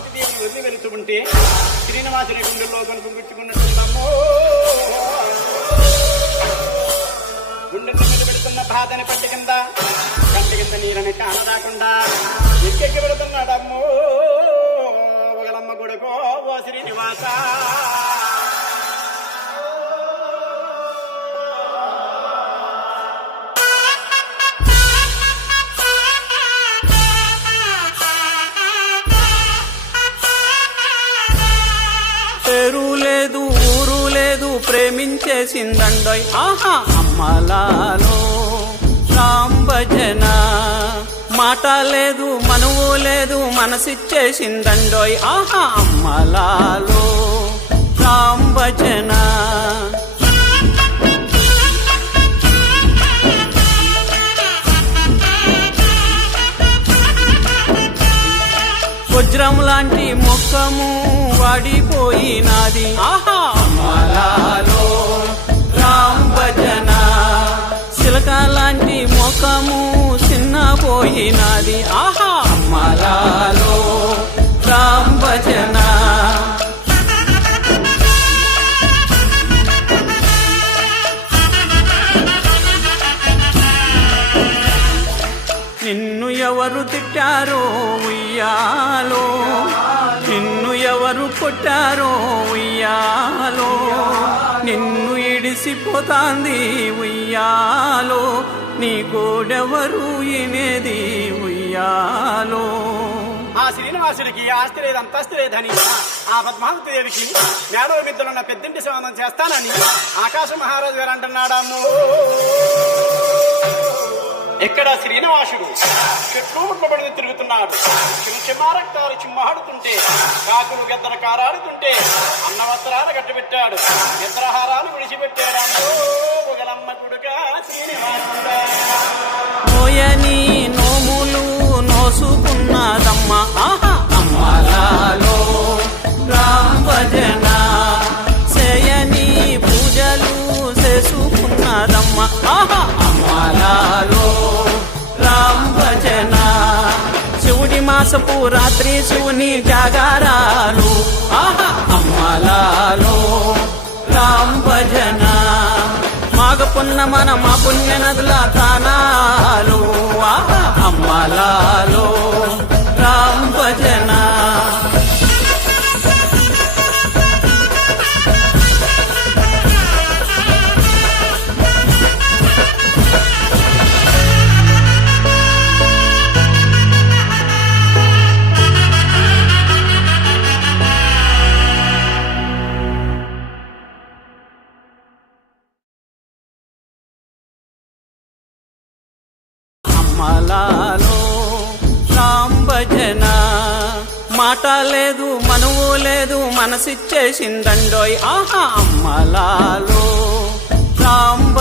వెళ్ళి వెళుతూ ఉంటే శ్రీనివాసుని గుండెల్లో కనుకుంపుచ్చుకున్నట్టుందమ్మో గుండె మీద పెడుతున్న బాధని పట్టి కింద కంటి కింద నీరని కానరాకుండా ఎక్కెక్కి పెడుతున్నాడమ్మో ఒకలమ్మ కొడుకో ఓ శ్రీనివాస. పేరు లేదు ఊరు లేదు ప్రేమించేసిందండోయ్. ఆహా అమ్మలాలో రామ్ భజన మాట లేదు మనువు లేదు మనసిచ్చేసిందండోయ్. ఆహా అమ్మలాలో రామ్ భజన వజ్రం లాంటి ముఖము వాడిపోయినాది. ఆహా! రామ్ భజన. లాంటి ముఖము చిన్నపోయినాది. ఆహా! అమ్మలాలో ఎవరు తిట్టారో ఉయ్యాలో? నిన్ను ఎవరు కొట్టారో ఉయ్యాలో? నిన్ను ఇడిసిపోతాంది ఉయ్యాలో? నీ గోడెవరు ఇనేది ఉయ్యాలో? ఆ శ్రీనివాసుడికి ఆస్తి లేదు అంతస్తు లేదని. ఆ పద్మావతి దేవికి మేడల మిద్దలున్న పెద్దింటి సంబంధం చేస్తానని ఆకాశ మహారాజు గారు అంటున్నాడమ్ము ఎక్కడ శ్రీనివాసుడు? చెట్లు ఉండబడి తిరుగుతున్నాడు. చిమారక్తాలు చిమ్మహాడుతుంటే కాకులు గద్దల కారాడుతుంటే అన్నవస్త్రాలు కట్టబెట్టాడు నిద్రహారాలు విడిచిపెట్టాడు. ఒకలమ్మ కొడుక శ్రీనివాసుడా. శివుడి మాసపు రాత్రి శివుని జాగారాలు. ఆహా అమ్మలాలో రామ్ భజన. మాగపున్న మన మా పుణ్య నదుల తానాలు. ఆహా అమ్మలాలో కమలాలో రామ్ భజన. మాట లేదు మనువు లేదు మనసిచ్చేసిందండోయ్. ఆహా అమ్మలాలో రామ్